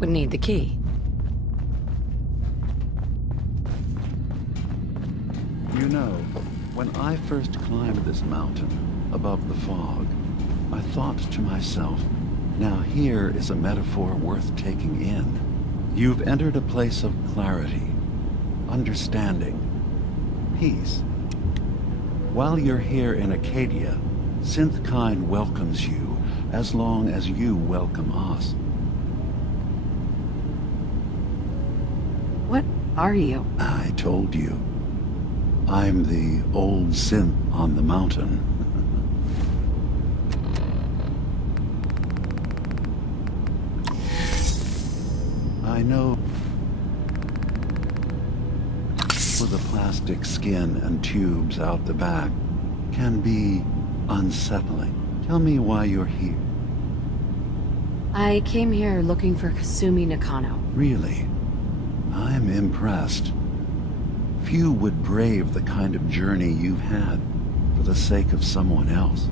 Would need the key. You know, when I first climbed this mountain, above the fog, I thought to myself, now here is a metaphor worth taking in. You've entered a place of clarity, understanding, peace. While you're here in Acadia, Synthkind welcomes you, as long as you welcome us. What are you? I told you. I'm the old synth on the mountain. I know with the plastic skin and tubes out the back can be unsettling. Tell me why you're here. I came here looking for Kasumi Nakano. Really? I'm impressed. Few would brave the kind of journey you've had for the sake of someone else.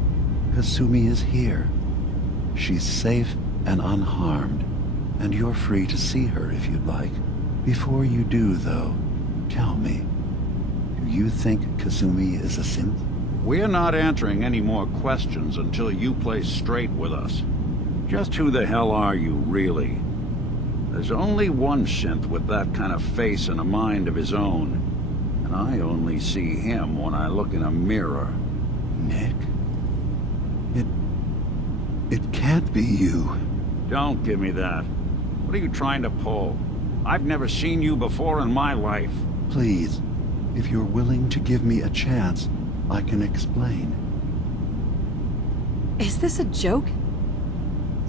Kasumi is here. She's safe and unharmed, and you're free to see her if you'd like. Before you do, though, tell me, do you think Kasumi is a synth? We're not answering any more questions until you play straight with us. Just who the hell are you, really? There's only one synth with that kind of face and a mind of his own. And I only see him when I look in a mirror. Nick? It can't be you. Don't give me that. What are you trying to pull? I've never seen you before in my life. Please, if you're willing to give me a chance, I can explain. Is this a joke?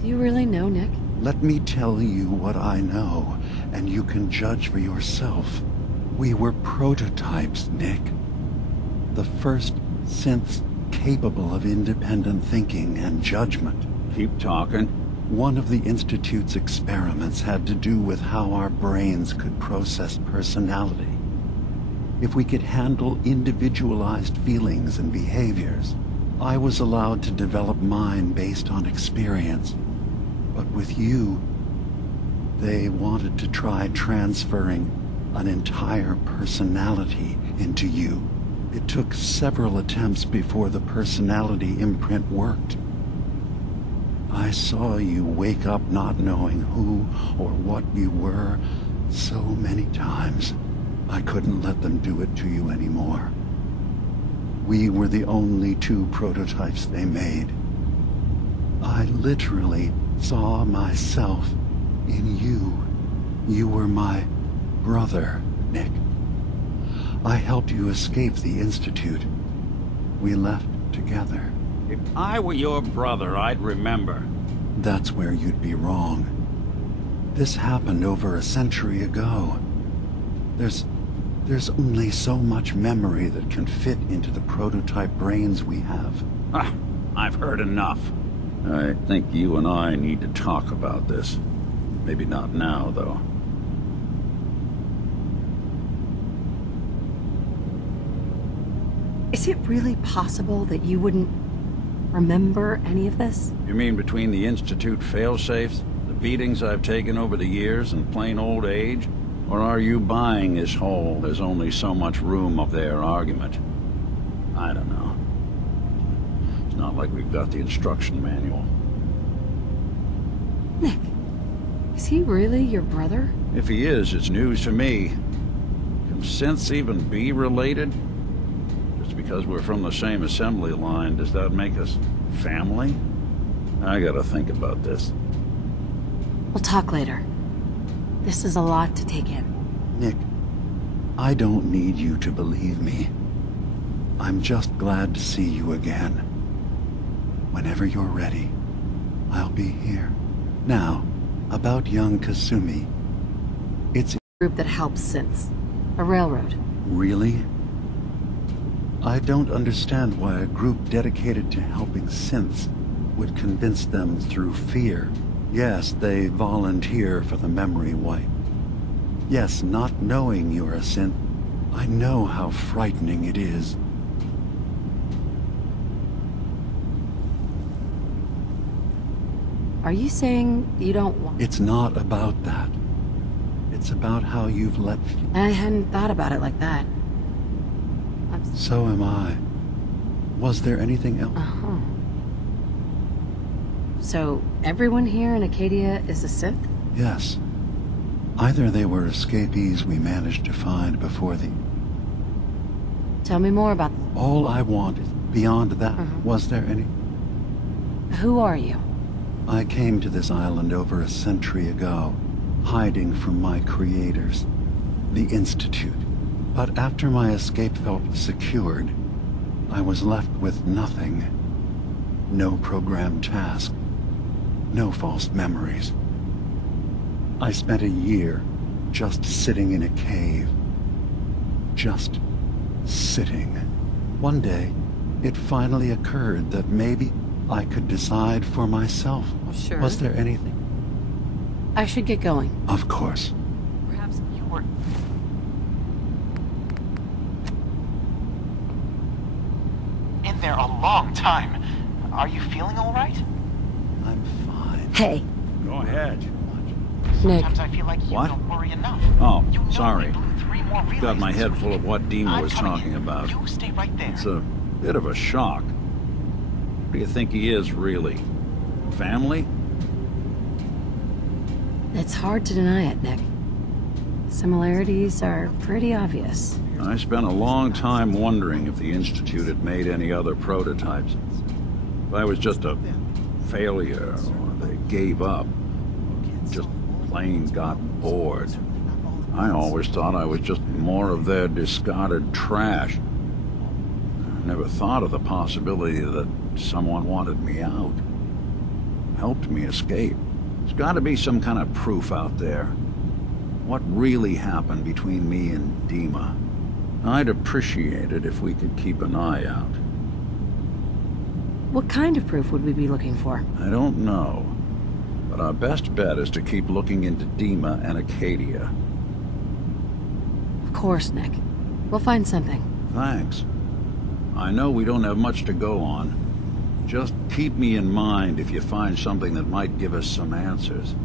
Do you really know, Nick? Let me tell you what I know, and you can judge for yourself. We were prototypes, Nick. The first synths capable of independent thinking and judgment. Keep talking. One of the Institute's experiments had to do with how our brains could process personality. If we could handle individualized feelings and behaviors, I was allowed to develop mine based on experience. But with you, they wanted to try transferring an entire personality into you. It took several attempts before the personality imprint worked. I saw you wake up not knowing who or what you were so many times. I couldn't let them do it to you anymore. We were the only two prototypes they made. I literally saw myself in you. You were my brother, Nick. I helped you escape the Institute. We left together. If I were your brother, I'd remember. That's where you'd be wrong. This happened over a century ago. There's only so much memory that can fit into the prototype brains we have. Ah, I've heard enough. I think you and I need to talk about this. Maybe not now, though. Is it really possible that you wouldn't remember any of this? You mean between the Institute failsafes, the beatings I've taken over the years, and plain old age? Or are you buying this whole "there's only so much room" of their argument? I don't know. It's not like we've got the instruction manual. Nick, is he really your brother? If he is, it's news to me. Can synths even be related? Just because we're from the same assembly line, does that make us family? I gotta think about this. We'll talk later. This is a lot to take in. Nick, I don't need you to believe me. I'm just glad to see you again. Whenever you're ready, I'll be here. Now, about young Kasumi. It's a Group that helps Synths. A railroad. Really? I don't understand why a group dedicated to helping synths would convince them through fear Yes, they volunteer for the memory wipe. Yes, not knowing you're a synth, I know how frightening it is. Are you saying you don't want... It's not about that. It's about how you've let... I hadn't thought about it like that. So am I. Was there anything else? Uh-huh. So, everyone here in Acadia is a Synth? Yes. Either they were escapees we managed to find before the... Tell me more about them. All I wanted, beyond that, was there any... Who are you? I came to this island over a century ago, hiding from my creators, the Institute. But after my escape felt secured, I was left with nothing. No programmed task. No false memories. I spent a year just sitting in a cave. Just sitting. One day, it finally occurred that maybe I could decide for myself. Sure. Was there anything? I should get going. Of course. Perhaps you were... in there a long time. Are you feeling all right? I'm fine. Hey, Go ahead. Nick. Sometimes I feel like you What? don't worry enough. Oh, You know sorry. we blew 3 more relays Got my this head week. full of what DiMA I'm was coming talking in. about. You stay right there. It's a bit of a shock. What do you think he is, really? Family? It's hard to deny it, Nick. Similarities are pretty obvious. I spent a long time wondering if the Institute had made any other prototypes. If I was just a failure, or they gave up, just plain got bored. I always thought I was just more of their discarded trash. I never thought of the possibility that someone wanted me out, helped me escape. There's got to be some kind of proof out there. What really happened between me and DiMA? I'd appreciate it if we could keep an eye out. What kind of proof would we be looking for? I don't know, but our best bet is to keep looking into DiMA and Acadia. Of course, Nick. We'll find something. Thanks. I know we don't have much to go on. Just keep me in mind if you find something that might give us some answers.